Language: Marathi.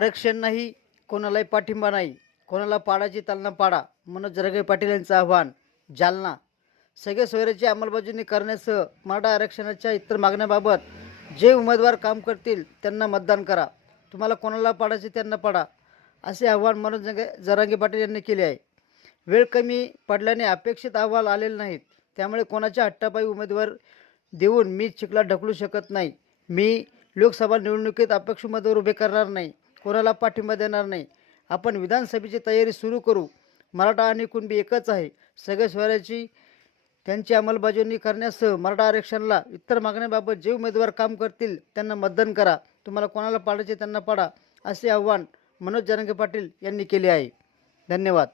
आरक्षण नाही कोणालाही पाठिंबा नाही. कोणाला पाडाची तालना पाडा. मनोज जरगे पाटील यांचं आव्हान जालना. सगळे सोयऱ्याची अंमलबजावणी करण्यासह मराठा आरक्षणाच्या इतर मागण्याबाबत जे उमेदवार काम करतील त्यांना मतदान करा. तुम्हाला कोणाला पाडायचे त्यांना पाडा. असे आव्हान मनोज जंगे जरांगे पाटील यांनी केले आहे. वेळ कमी पडल्याने अपेक्षित अहवाल आलेले नाहीत. त्यामुळे कोणाच्या हट्टापायी उमेदवार देऊन मी चिखलात ढकलू शकत नाही. मी लोकसभा निवडणुकीत अपेक्ष उमेदवार उभे करणार नाही. कोणाला पाठिंबा देणार नाही. आपण विधानसभेची तयारी सुरू करू. मराठा आणि कुणबी एकच आहे. सगळे स्वराची त्यांची अंमलबजावणी करण्यासह मराठा आरक्षणाला इतर मागण्याबाबत जे उमेदवार काम करतील त्यांना मतदान करा. तुम्हाला कोणाला पाडायचे त्यांना पाडा असे आव्हान मनोज जरांगे पाटील यांनी केले आहे. धन्यवाद.